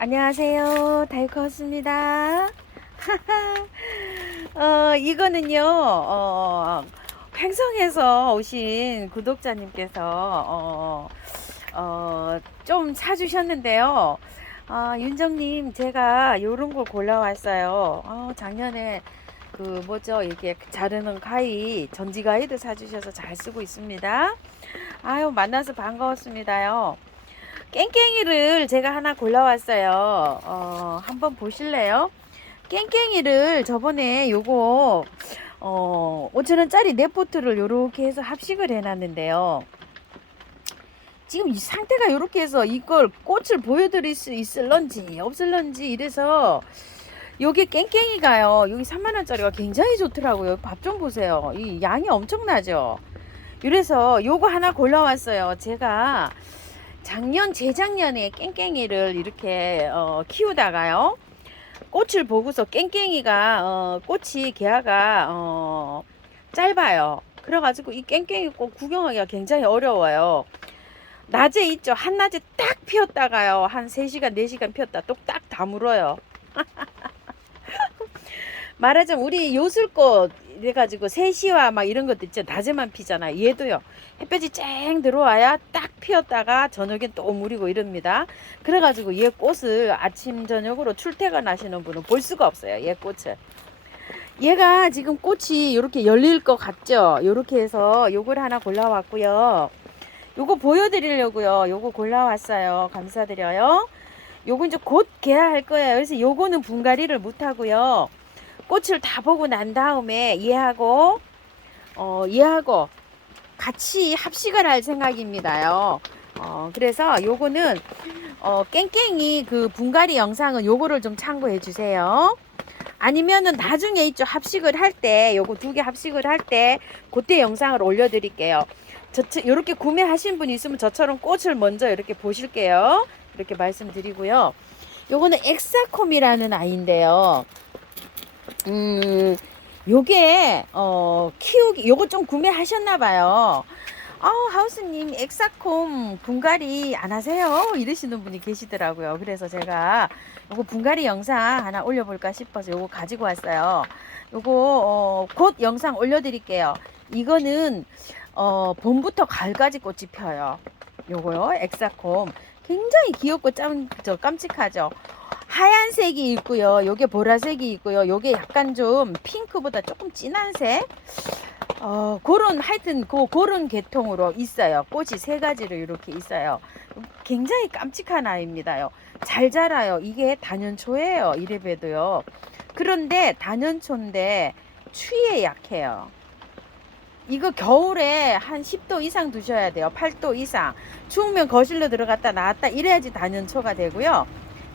안녕하세요. 다이코스입니다. 어, 이거는요, 어, 횡성에서 오신 구독자님께서, 어, 어, 좀 사주셨는데요. 아, 윤정님, 제가 요런 걸 골라왔어요. 어, 작년에 그, 뭐죠, 이렇게 자르는 가위, 전지 가위도 사주셔서 잘 쓰고 있습니다. 아유, 만나서 반가웠습니다요. 깽깽이를 제가 하나 골라왔어요. 어, 한번 보실래요? 깽깽이를 저번에 요거 어, 5천원짜리 넷보트를 요렇게 해서 합식을 해놨는데요. 지금 이 상태가 요렇게 해서 이걸 꽃을 보여드릴 수 있을런지 없을런지 이래서 요게 깽깽이가요. 여기 3만원짜리가 굉장히 좋더라고요. 밥 좀 보세요. 이 양이 엄청나죠? 이래서 요거 하나 골라왔어요. 제가 작년 재작년에 깽깽이를 이렇게 어, 키우다가요 꽃을 보고서 깽깽이가 어, 꽃이 개화가 어, 짧아요. 그래가지고 이 깽깽이 꽃 구경하기가 굉장히 어려워요. 낮에 있죠. 한낮에 딱 피었다가요. 한 3시간 4시간 피었다. 뚝딱 다 물어요 말하자면 우리 요술꽃 이래가지고 3시와 막 이런 것도 있죠. 낮에만 피잖아요 얘도요. 햇볕이 쨍 들어와야 딱 피었다가 저녁엔 또 무리고 이럽니다. 그래가지고 얘 꽃을 아침 저녁으로 출퇴근하시는 분은 볼 수가 없어요 얘 꽃을. 얘가 지금 꽃이 이렇게 열릴 것 같죠? 이렇게 해서 요걸 하나 골라왔고요. 요거 보여드리려고요. 요거 골라왔어요. 감사드려요. 요거 이제 곧 개화할 거예요. 그래서 요거는 분갈이를 못 하고요 꽃을 다 보고 난 다음에 얘하고 어 얘하고 같이 합식을 할 생각입니다요. 어 그래서 요거는 어 깽깽이 그 분갈이 영상은 요거를 좀 참고해 주세요. 아니면은 나중에 있죠 합식을 할 때 요거 두 개 합식을 할 때 그때 영상을 올려드릴게요. 저 요렇게 구매하신 분 있으면 저처럼 꽃을 먼저 이렇게 보실게요. 이렇게 말씀드리고요. 요거는 엑사콤이라는 아이인데요. 음, 요게, 어, 키우기, 요거 좀 구매하셨나 봐요. 아, 하우스님, 엑사콤 분갈이 안 하세요? 이러시는 분이 계시더라고요. 그래서 제가 요거 분갈이 영상 하나 올려볼까 싶어서 요거 가지고 왔어요. 요거, 어, 곧 영상 올려드릴게요. 이거는, 어, 봄부터 가을까지 꽃이 펴요. 요거요, 엑사콤. 굉장히 귀엽고 참, 저 깜찍하죠? 하얀색이 있고요. 요게 보라색이 있고요. 요게 약간 좀 핑크보다 조금 진한 색. 어, 그런 하여튼 그 그런 계통으로 있어요. 꽃이 세 가지로 이렇게 있어요. 굉장히 깜찍한 아이입니다요. 잘 자라요. 이게 단연초예요. 이래봬도요. 그런데 단연초인데 추위에 약해요. 이거 겨울에 한 10도 이상 두셔야 돼요. 8도 이상. 추우면 거실로 들어갔다 나왔다 이래야지 단연초가 되고요.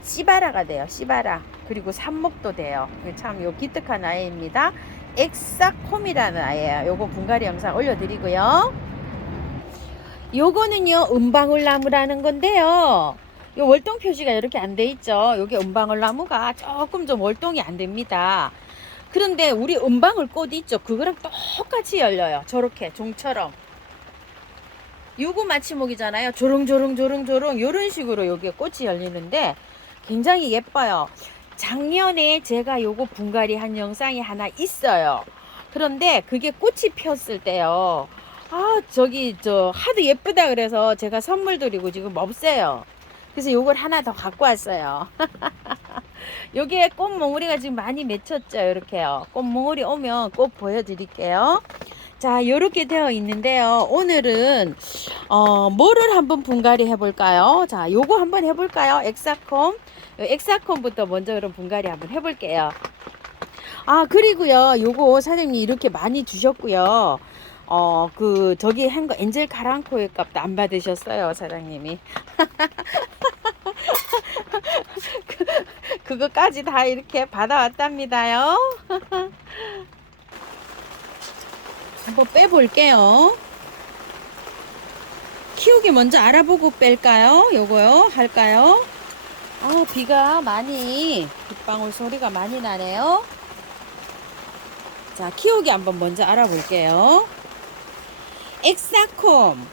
씨바라가 돼요. 씨바라. 그리고 삽목도 돼요. 참 요 기특한 아이입니다. 엑사콤이라는 아이예요. 요거 분갈이 영상 올려드리고요. 요거는요 은방울나무라는 건데요. 요 월동 표시가 이렇게 안 돼 있죠. 요게 은방울나무가 조금 좀 월동이 안 됩니다. 그런데 우리 은방울 꽃 있죠. 그거랑 똑같이 열려요. 저렇게 종처럼. 요거 마치목이잖아요. 조롱조롱조롱조롱 요런 식으로 여기에 꽃이 열리는데 굉장히 예뻐요. 작년에 제가 요거 분갈이 한 영상이 하나 있어요. 그런데 그게 꽃이 폈을 때요. 아, 저기, 저, 하도 예쁘다 그래서 제가 선물 드리고 지금 없어요. 그래서 요걸 하나 더 갖고 왔어요. 여기에 꽃 몽우리가 지금 많이 맺혔죠. 이렇게요. 꽃 몽우리 오면 꼭 보여드릴게요. 자, 요렇게 되어 있는데요. 오늘은, 어, 뭐를 한번 분갈이 해볼까요? 자, 요거 한번 해볼까요? 엑사콤. 엑사콤부터 먼저 그럼 분갈이 한번 해볼게요. 아, 그리고요. 요거 사장님이 이렇게 많이 주셨고요. 어, 그, 저기 한 거 엔젤 가랑코의 값도 안 받으셨어요, 사장님이. 그, 그거까지 다 이렇게 받아왔답니다요. 한번 빼볼게요. 키우기 먼저 알아보고 뺄까요? 요거요? 할까요? 아, 비가 많이, 빗방울 소리가 많이 나네요. 자, 키우기 한번 먼저 알아볼게요. 엑사콤.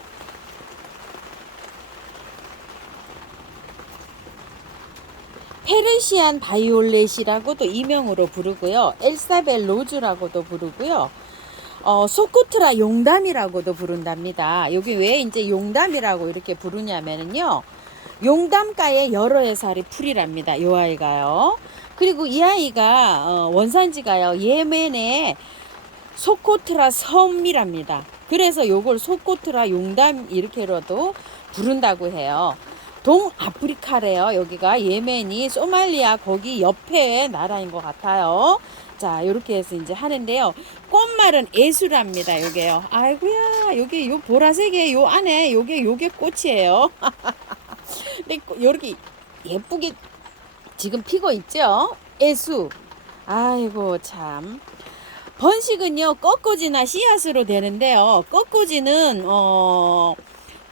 페르시안 바이올렛이라고도 이명으로 부르고요. 엘사벨 로즈라고도 부르고요. 어, 소코트라 용담이라고도 부른답니다. 여기 왜 이제 용담이라고 이렇게 부르냐면은요. 용담가에 여러 해살이 풀이랍니다. 요 아이가요. 그리고 이 아이가 어, 원산지가요. 예멘의 소코트라 섬이랍니다. 그래서 요걸 소코트라 용담 이렇게로도 부른다고 해요. 동아프리카래요. 여기가 예멘이 소말리아 거기 옆에 나라인 것 같아요. 자, 이렇게 해서 이제 하는데요. 꽃말은 애수랍니다. 요게요. 아이고야, 요게 요 보라색에 요 안에 요게 요게 꽃이에요. 근데 요렇게 예쁘게 지금 피고 있죠? 애수. 아이고 참. 번식은요 꺾꽂이나 씨앗으로 되는데요. 꺾꽂이는 어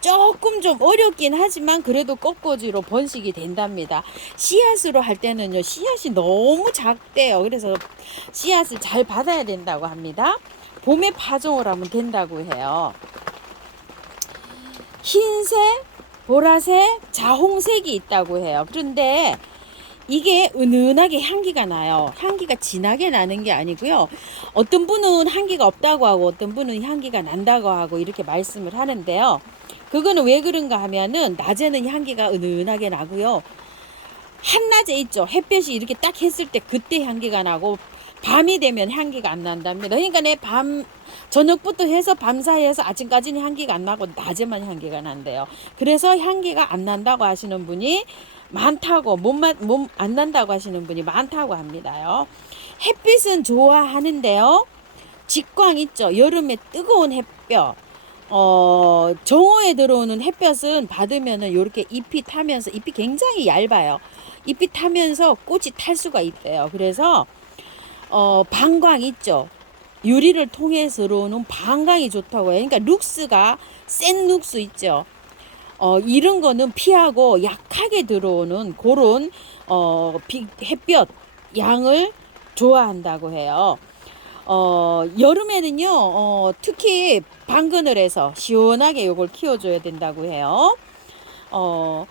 조금 좀 어렵긴 하지만 그래도 꺾꽂이로 번식이 된답니다. 씨앗으로 할 때는요 씨앗이 너무 작대요. 그래서 씨앗을 잘 받아야 된다고 합니다. 봄에 파종을 하면 된다고 해요. 흰색, 보라색, 자홍색이 있다고 해요. 그런데 이게 은은하게 향기가 나요. 향기가 진하게 나는 게 아니고요. 어떤 분은 향기가 없다고 하고 어떤 분은 향기가 난다고 하고 이렇게 말씀을 하는데요. 그거는 왜 그런가 하면은 낮에는 향기가 은은하게 나고요. 한낮에 있죠. 햇볕이 이렇게 딱 했을 때 그때 향기가 나고 밤이 되면 향기가 안 난답니다. 그러니까 내 밤 저녁부터 해서 밤 사이에서 아침까지는 향기가 안 나고 낮에만 향기가 난대요. 그래서 향기가 안 난다고 하시는 분이 많다고 몸만 몸안 난다고 하시는 분이 많다고 합니다요. 햇빛은 좋아하는데요. 직광 있죠. 여름에 뜨거운 햇볕. 어, 정오에 들어오는 햇볕은 받으면은 이렇게 잎이 타면서 잎이 굉장히 얇아요. 잎이 타면서 꽃이 탈 수가 있대요. 그래서 어, 방광 있죠. 유리를 통해서 들어오는 방광이 좋다고 해요. 그러니까 룩스가 센 룩스 있죠. 어, 이런 거는 피하고 약하게 들어오는 그런 어, 비, 햇볕 양을 좋아한다고 해요. 어, 여름에는요, 어, 특히 방근을 해서 시원하게 요걸 키워줘야 된다고 해요. 어,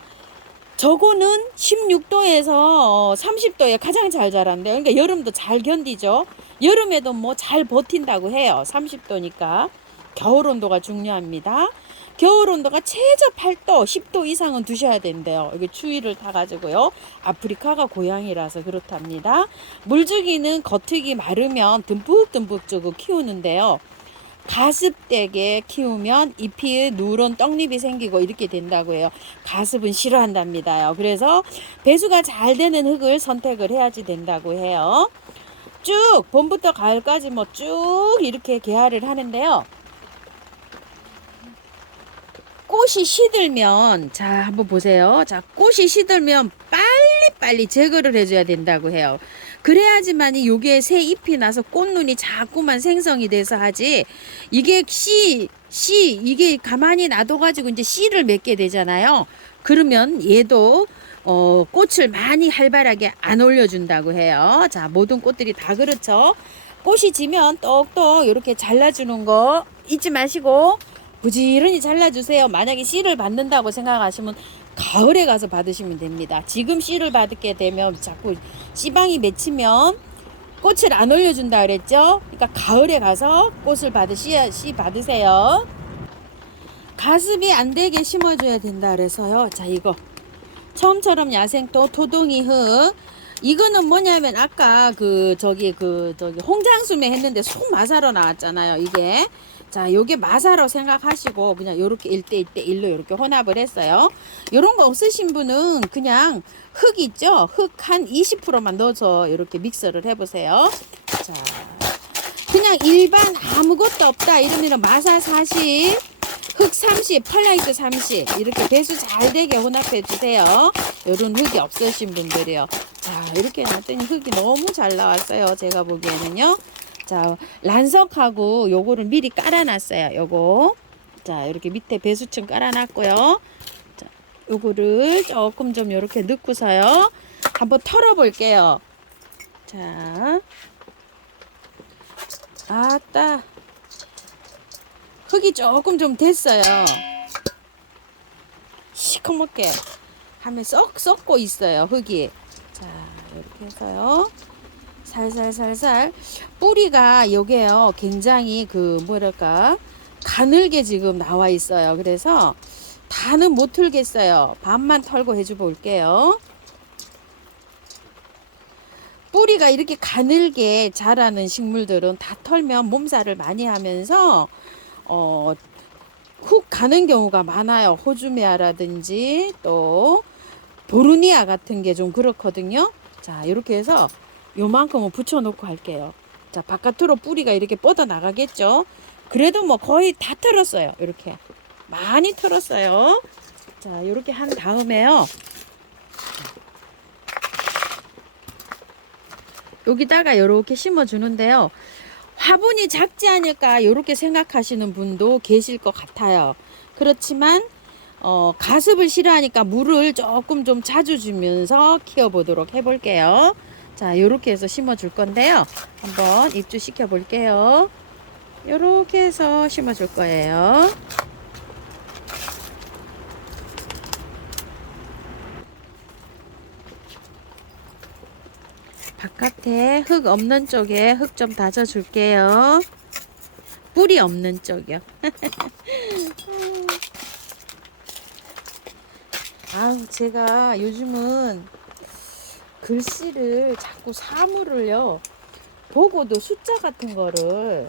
저거는 16도에서 30도에 가장 잘 자란대요. 그러니까 여름도 잘 견디죠. 여름에도 뭐 잘 버틴다고 해요. 30도니까. 겨울 온도가 중요합니다. 겨울 온도가 최저 8도, 10도 이상은 두셔야 된대요. 여기 추위를 타가지고요. 아프리카가 고향이라서 그렇답니다. 물주기는 겉흙이 마르면 듬뿍듬뿍 주고 키우는데요. 가습되게 키우면 잎이 누런 떡잎이 생기고 이렇게 된다고 해요. 가습은 싫어한답니다요. 그래서 배수가 잘 되는 흙을 선택을 해야지 된다고 해요. 쭉 봄부터 가을까지 뭐 쭉 이렇게 개화를 하는데요. 꽃이 시들면 자 한번 보세요. 자 꽃이 시들면 빨리 빨리 제거를 해줘야 된다고 해요. 그래야지만이 요게 새 잎이 나서 꽃눈이 자꾸만 생성이 돼서 하지 이게 씨, 씨 이게 가만히 놔둬가지고 이제 씨를 맺게 되잖아요. 그러면 얘도 어, 꽃을 많이 활발하게 안 올려준다고 해요. 자 모든 꽃들이 다 그렇죠. 꽃이 지면 똑똑 이렇게 잘라주는 거 잊지 마시고 부지런히 잘라주세요. 만약에 씨를 받는다고 생각하시면 가을에 가서 받으시면 됩니다. 지금 씨를 받게 되면 자꾸 씨방이 맺히면 꽃을 안 올려준다 그랬죠? 그러니까 가을에 가서 꽃을 받으시 씨 받으세요. 가습이 안 되게 심어줘야 된다 그래서요. 자 이거 처음처럼 야생토 토동이 흙 이거는 뭐냐면 아까 그 저기 그 저기 홍장수매 했는데 속 마사로 나왔잖아요. 이게 자, 요게 마사로 생각하시고 그냥 요렇게 1대 1대 1로 요렇게 혼합을 했어요. 요런 거 없으신 분은 그냥 흙 있죠? 흙 한 20%만 넣어서 이렇게 믹서를 해 보세요. 자. 그냥 일반 아무것도 없다 이러면 마사 40, 흙 30, 펄라이트 30 이렇게 배수 잘 되게 혼합해 주세요. 요런 흙이 없으신 분들이요. 자, 이렇게 놨더니 흙이 너무 잘 나왔어요. 제가 보기에는요. 자, 란석하고 요거를 미리 깔아놨어요. 요거. 자, 이렇게 밑에 배수층 깔아놨고요. 자, 요거를 조금 좀 이렇게 넣고서요. 한번 털어볼게요. 자. 아따. 흙이 조금 좀 됐어요. 시커멓게 하면 썩 썩고 있어요. 흙이. 자, 이렇게 해서요. 살살살살 뿌리가 요게요. 굉장히 그 뭐랄까 가늘게 지금 나와 있어요. 그래서 다는 못 털겠어요. 반만 털고 해줘 볼게요. 뿌리가 이렇게 가늘게 자라는 식물들은 다 털면 몸살을 많이 하면서 어, 훅 가는 경우가 많아요. 호주메아라든지 또 보르니아 같은 게 좀 그렇거든요. 자, 이렇게 해서 요만큼은 붙여놓고 할게요. 자, 바깥으로 뿌리가 이렇게 뻗어 나가겠죠. 그래도 뭐 거의 다 털었어요. 이렇게 많이 털었어요. 자, 이렇게 한 다음에요. 여기다가 이렇게 심어 주는데요. 화분이 작지 않을까 이렇게 생각하시는 분도 계실 것 같아요. 그렇지만 어, 가습을 싫어하니까 물을 조금 좀 자주 주면서 키워보도록 해볼게요. 자, 이렇게 해서 심어 줄 건데요. 한번 입주 시켜 볼게요. 이렇게 해서 심어 줄 거예요. 바깥에 흙 없는 쪽에 흙 좀 다져 줄게요. 뿌리 없는 쪽이요. 아우, 제가 요즘은 글씨를 자꾸 사물을요, 보고도 숫자 같은 거를,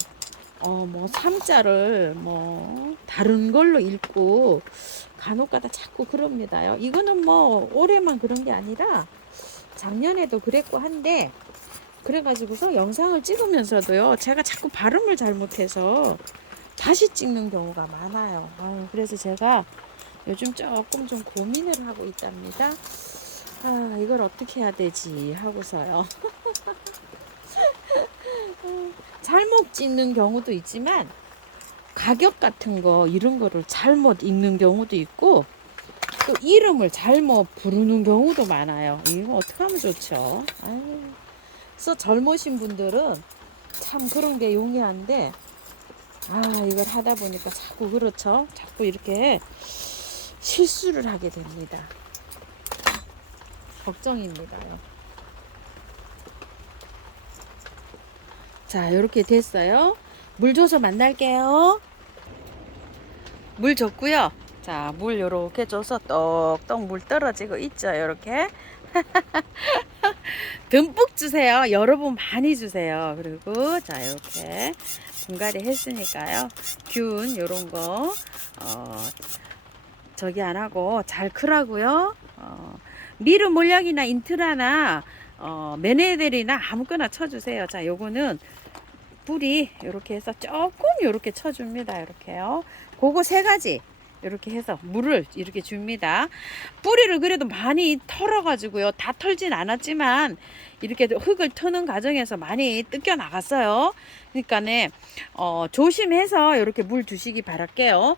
어, 뭐, 삼자를 뭐, 다른 걸로 읽고, 간혹 가다 자꾸 그럽니다요. 이거는 뭐, 올해만 그런 게 아니라, 작년에도 그랬고 한데, 그래가지고서 영상을 찍으면서도요, 제가 자꾸 발음을 잘못해서 다시 찍는 경우가 많아요. 아유, 그래서 제가 요즘 조금 좀 고민을 하고 있답니다. 아, 이걸 어떻게 해야 되지 하고서요. 잘못 찍는 경우도 있지만 가격 같은 거 이런 거를 잘못 읽는 경우도 있고 또 이름을 잘못 부르는 경우도 많아요. 이거 어떻게 하면 좋죠? 아유. 그래서 젊으신 분들은 참 그런 게 용이한데 아 이걸 하다 보니까 자꾸 그렇죠. 자꾸 이렇게 실수를 하게 됩니다. 걱정입니다요. 자, 이렇게 됐어요. 물 줘서 만날게요. 물 줬고요. 자, 물 이렇게 줘서 똑똑 물 떨어지고 있죠. 이렇게. 듬뿍 주세요. 여러분 많이 주세요. 그리고 자, 이렇게 분갈이 했으니까요. 균 요런 거 어, 저기 안 하고 잘 크라고요. 어, 미르 몰약이나 인트라나 어, 메네델이나 아무거나 쳐주세요. 자, 요거는 뿌리 이렇게 해서 조금 이렇게 쳐줍니다. 이렇게요. 그거 세 가지 이렇게 해서 물을 이렇게 줍니다. 뿌리를 그래도 많이 털어가지고요. 다 털진 않았지만 이렇게 흙을 트는 과정에서 많이 뜯겨 나갔어요. 그러니까네 어, 조심해서 이렇게 물 주시기 바랄게요.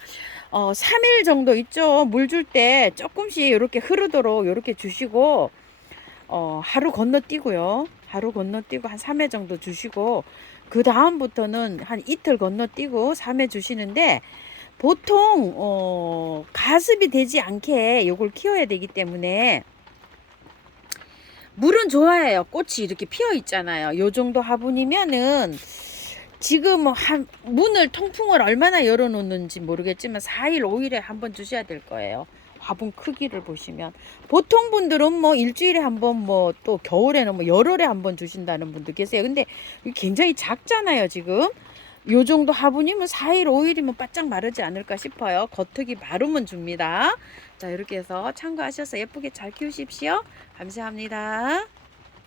어, 3일 정도 있죠. 물 줄 때 조금씩 이렇게 흐르도록 이렇게 주시고 어, 하루 건너뛰고요. 하루 건너뛰고 한 3회 정도 주시고 그 다음부터는 한 이틀 건너뛰고 3회 주시는데 보통 어, 가습이 되지 않게 요걸 키워야 되기 때문에 물은 좋아해요. 꽃이 이렇게 피어 있잖아요. 요 정도 화분이면은 지금 한 문을 통풍을 얼마나 열어 놓는지 모르겠지만 4일, 5일에 한 번 주셔야 될 거예요. 화분 크기를 보시면 보통 분들은 뭐 일주일에 한 번 뭐 또 겨울에는 뭐 열흘에 한 번 주신다는 분도 계세요. 근데 굉장히 작잖아요, 지금. 요 정도 화분이면 4일, 5일이면 바짝 마르지 않을까 싶어요. 겉흙이 마르면 줍니다. 자, 이렇게 해서 참고하셔서 예쁘게 잘 키우십시오. 감사합니다.